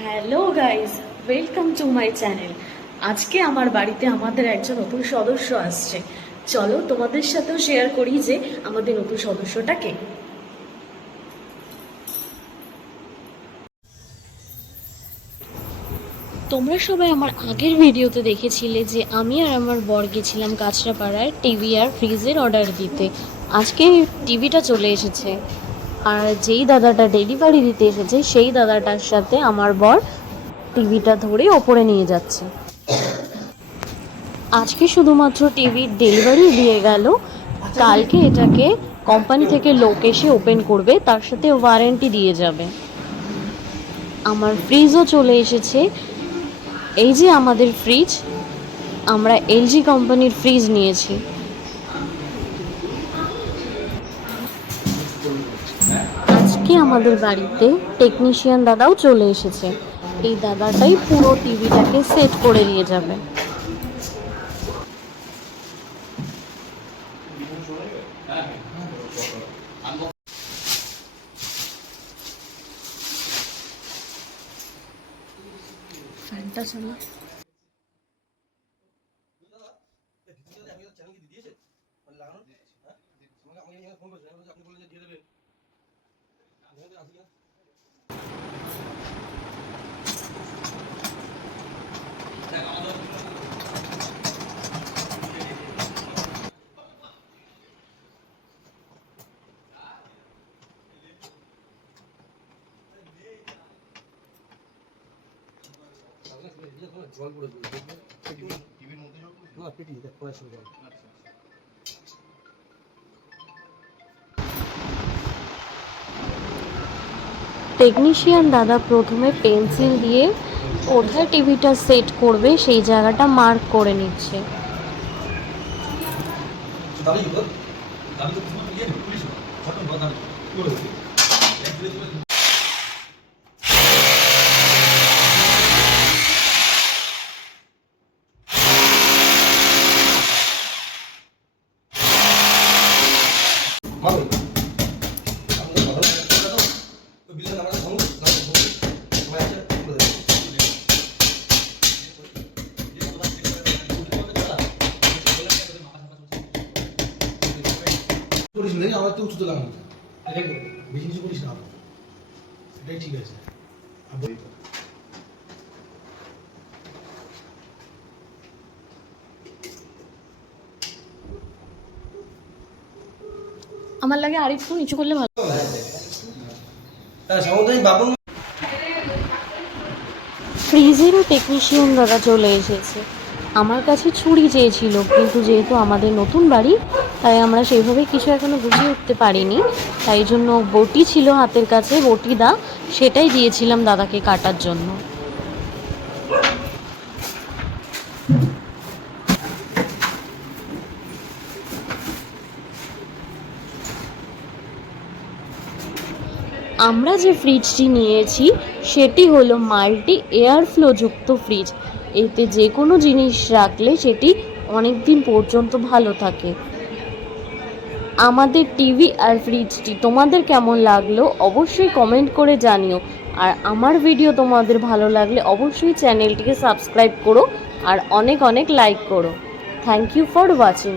Hello guys welcome to my channel আজকে আমার বাড়িতে আমাদের একজন নতুন সদস্য আসছে। চলো তোমাদের সাথেও শেয়ার করি যে আমাদের নতুন সদস্যটা কে। তোমরা সবাই আমার আগের ভিডিওতে দেখেছিলে যে আমি আর আমার বর গেছিলাম কাঁচরাপাড়ায় টিভি আর ফ্রিজের অর্ডার দিতে। আজকে টিভিটা চলে এসেছে। আর যেই দাদাটা ডেলিভারি দিতে এসেছে, সেই দাদাটার সাথে আমার বর টিভিটা ধরে ওপরে নিয়ে যাচ্ছে। আজকে শুধুমাত্র টিভির ডেলিভারি দিয়ে গেল। কালকে এটাকে কোম্পানি থেকে লোক এসে ওপেন করবে, তার সাথে ওয়ারেন্টি দিয়ে যাবে। আমার ফ্রিজও চলে এসেছে। এই যে আমাদের ফ্রিজ আমরা এলজি কোম্পানির ফ্রিজ নিয়েছি। আমাদের বাড়িতে টেকনিশিয়ান দাদাও চলে এসেছে। এই দাদাটাই পুরো টিভিটাকে সেট করে নিয়ে যাবে। ফ্যানটা চালা। জল পড়ে না পেটি দেখ পড়ার সময় জল টেকনিশিয়ান দাদা প্রথমে পেন্সিল দিয়ে কোথায় টিভিটা সেট করবে সেই জায়গাটা মার্ক করে নিচ্ছে। করিস না আমার তো উঁচুতে লাগানো এটাই বেশি কিছু করিস না। এটাই ঠিক আছে আর। আমার লাগে আরেকটু নিচু করলে ভালো সমুদ্রে টেকনিশিয়ান দাদা চলে এসেছে আমার কাছে ছুরি চেয়েছিল, কিন্তু যেহেতু আমাদের নতুন বাড়ি, তাই আমরা সেইভাবে কিছু এখনও বুঝে উঠতে পারিনি। তাই জন্য বটি ছিল হাতের কাছে, বটি দা, সেটাই দিয়েছিলাম দাদাকে কাটার জন্য। আমরা যে ফ্রিজটি নিয়েছি, সেটি হলো মাল্টি এয়ার ফ্লো যুক্ত ফ্রিজ এতে যে কোনো জিনিস রাখলে সেটি অনেক দিন পর্যন্ত ভালো থাকে। আমাদের টিভি আর ফ্রিজটি তোমাদের কেমন লাগল অবশ্যই কমেন্ট করে জানিও। আর আমার ভিডিও তোমাদের ভালো লাগলে অবশ্যই চ্যানেলটিকে সাবস্ক্রাইব করো আর অনেক অনেক লাইক করো। Thank you for watching